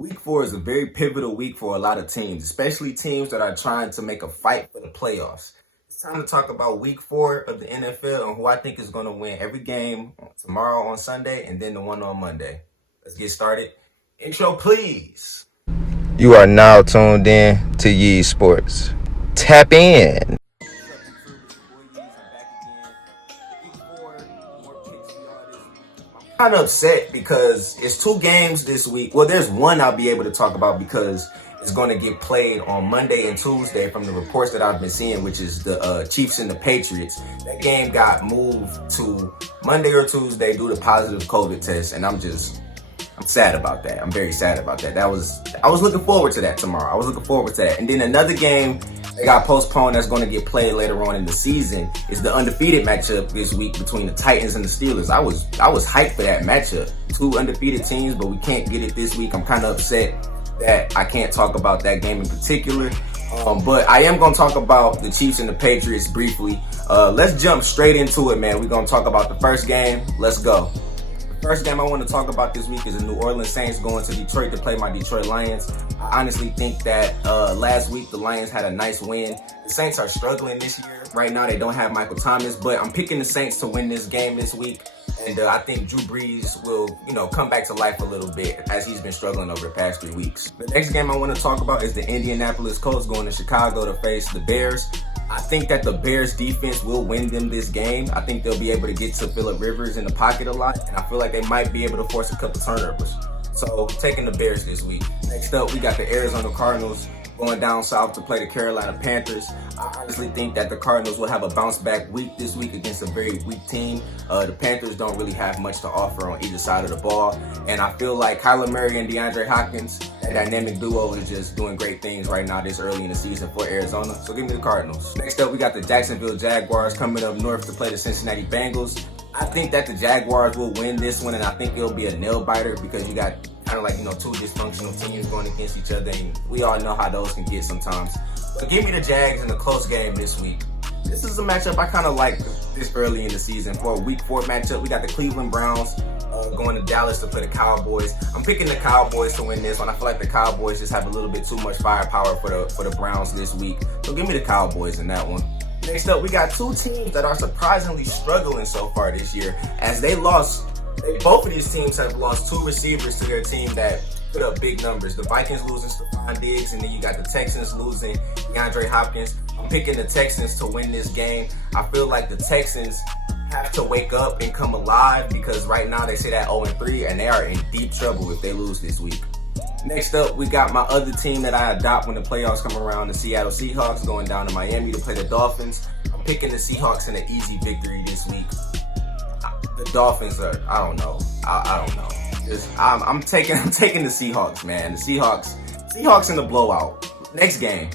Week 4 is a very pivotal week for a lot of teams, especially teams that are trying to make a fight for the playoffs. It's time to talk about Week 4 of the NFL and who I think is going to win every game tomorrow on Sunday and then the one on Monday. Let's get started. Intro, please. You are now tuned in to Yee Sports. Tap in. What's up, YouTube? It's your boy Yeez. I'm back again. Week 4, more picks for y'all this week. I'm kind of upset because it's 2 games this week. Well, there's one I'll be able to talk about because it's going to get played on Monday and Tuesday from the reports that I've been seeing, which is the Chiefs and the Patriots. That game got moved to Monday or Tuesday due to positive COVID tests, and I'm sad about that. I'm very sad about that. I was looking forward to that tomorrow. I was looking forward to that. And then another game that got postponed that's going to get played later on in the season is the undefeated matchup this week between the Titans and the Steelers. I was hyped for that matchup. 2 undefeated teams, but we can't get it this week. I'm kind of upset that I can't talk about that game in particular. But I am going to talk about the Chiefs and the Patriots briefly. Let's jump straight into it, man. We're going to talk about the first game. Let's go. First game I want to talk about this week is the New Orleans Saints going to Detroit to play my Detroit Lions. I honestly think that last week the Lions had a nice win. The Saints are struggling this year. Right now they don't have Michael Thomas, but I'm picking the Saints to win this game this week. And I think Drew Brees will, come back to life a little bit as he's been struggling over the past 3 weeks. The next game I want to talk about is the Indianapolis Colts going to Chicago to face the Bears. I think that the Bears defense will win them this game. I think they'll be able to get to Phillip Rivers in the pocket a lot, and I feel like they might be able to force a couple turnovers. So taking the Bears this week. Next up, we got the Arizona Cardinals going down south to play the Carolina Panthers. I honestly think that the Cardinals will have a bounce back week this week against a very weak team. The Panthers don't really have much to offer on either side of the ball. And I feel like Kyler Murray and DeAndre Hopkins, that dynamic duo, is just doing great things right now this early in the season for Arizona. So give me the Cardinals. Next up, we got the Jacksonville Jaguars coming up north to play the Cincinnati Bengals. I think that the Jaguars will win this one, and I think it'll be a nail biter because you got kind of like, 2 dysfunctional teams going against each other, and we all know how those can get sometimes. But give me the Jags in a close game this week. This is a matchup I kind of like this early in the season. For a Week 4 matchup, we got the Cleveland Browns going to Dallas to play the Cowboys. I'm picking the Cowboys to win this one. I feel like the Cowboys just have a little bit too much firepower for the Browns this week. So give me the Cowboys in that one. Next up, we got 2 teams that are surprisingly struggling so far this year, as both of these teams have lost 2 receivers to their team that put up big numbers. The Vikings losing Stephon Diggs, and then you got the Texans losing DeAndre Hopkins. I'm picking the Texans to win this game. I feel like the Texans have to wake up and come alive because right now they sit at 0-3 and they are in deep trouble if they lose this week. Next up, we got my other team that I adopt when the playoffs come around, the Seattle Seahawks, going down to Miami to play the Dolphins. I'm picking the Seahawks in an easy victory this week. The Dolphins are, I don't know. I'm taking the Seahawks, man. The Seahawks in the blowout. Next game.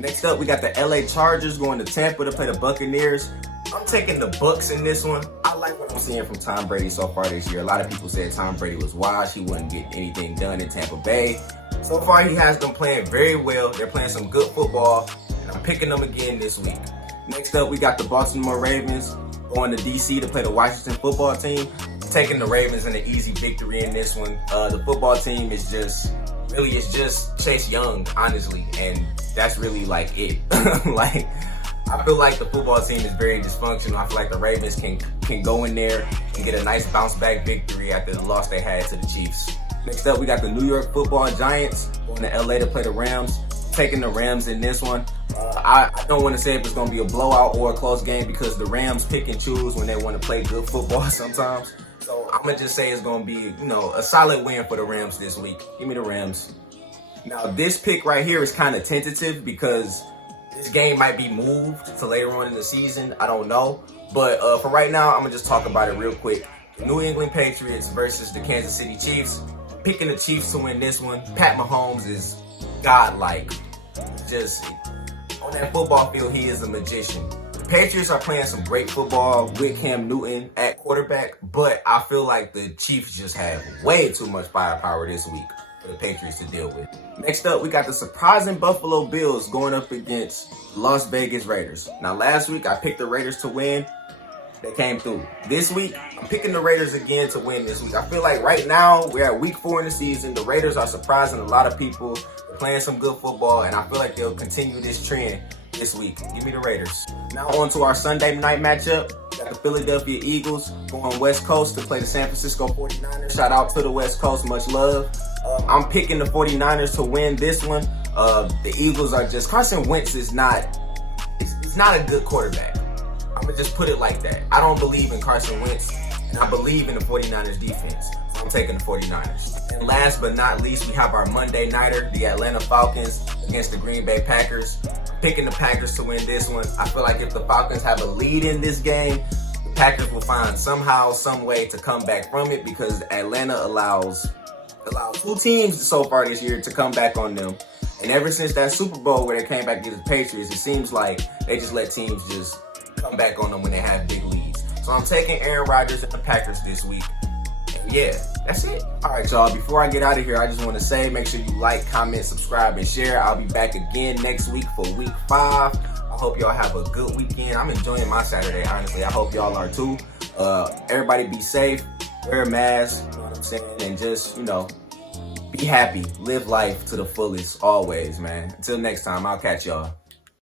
Next up, we got the LA Chargers going to Tampa to play the Buccaneers. I'm taking the Bucs in this one. I like what I'm seeing from Tom Brady so far this year. A lot of people said Tom Brady was washed. He wouldn't get anything done in Tampa Bay. So far, he has them playing very well. They're playing some good football, and I'm picking them again this week. Next up, we got the Baltimore Ravens going to DC to play the Washington football team. I'm taking the Ravens in an easy victory in this one. The football team is just Chase Young, honestly, and that's really like it. I feel like the football team is very dysfunctional. I feel like the Ravens can go in there and get a nice bounce back victory after the loss they had to the Chiefs. Next up, we got the New York Football Giants going to LA to play the Rams. Taking the Rams in this one. I don't want to say if it's going to be a blowout or a close game because the Rams pick and choose when they want to play good football sometimes. So I'm going to just say it's going to be, a solid win for the Rams this week. Give me the Rams. Now, this pick right here is kind of tentative because this game might be moved to later on in the season. I don't know. But for right now, I'm going to just talk about it real quick. The New England Patriots versus the Kansas City Chiefs. Picking the Chiefs to win this one. Pat Mahomes is godlike. Just on that football field, he is a magician. The Patriots are playing some great football with Cam Newton at quarterback, but I feel like the Chiefs just have way too much firepower this week for the Patriots to deal with. Next up, we got the surprising Buffalo Bills going up against Las Vegas Raiders. Now, last week I picked the Raiders to win. They came through. This week, I'm picking the Raiders again to win this week. I feel like right now, we're at week 4 in the season. The Raiders are surprising a lot of people. They're playing some good football, and I feel like they'll continue this trend this week. Give me the Raiders. Now on to our Sunday night matchup. We got the Philadelphia Eagles going West Coast to play the San Francisco 49ers. Shout out to the West Coast. Much love. I'm picking the 49ers to win this one. The Eagles are just... Carson Wentz is not... It's not a good quarterback. I'm going to just put it like that. I don't believe in Carson Wentz, and I believe in the 49ers defense. So I'm taking the 49ers. And last but not least, we have our Monday nighter, the Atlanta Falcons against the Green Bay Packers. I'm picking the Packers to win this one. I feel like if the Falcons have a lead in this game, the Packers will find somehow, some way to come back from it, because Atlanta allows 2 teams so far this year to come back on them. And ever since that Super Bowl where they came back against the Patriots, it seems like they just let teams just come back on them when they have big leads. So I'm taking Aaron Rodgers and the Packers this week. And yeah, that's it. All right, y'all. Before I get out of here, I just want to say, make sure you like, comment, subscribe, and share. I'll be back again next week for week 5. I hope y'all have a good weekend. I'm enjoying my Saturday, honestly. I hope y'all are too. Everybody be safe, wear a mask, you know what I'm saying, and just, be happy, live life to the fullest always, man. Until next time, I'll catch y'all.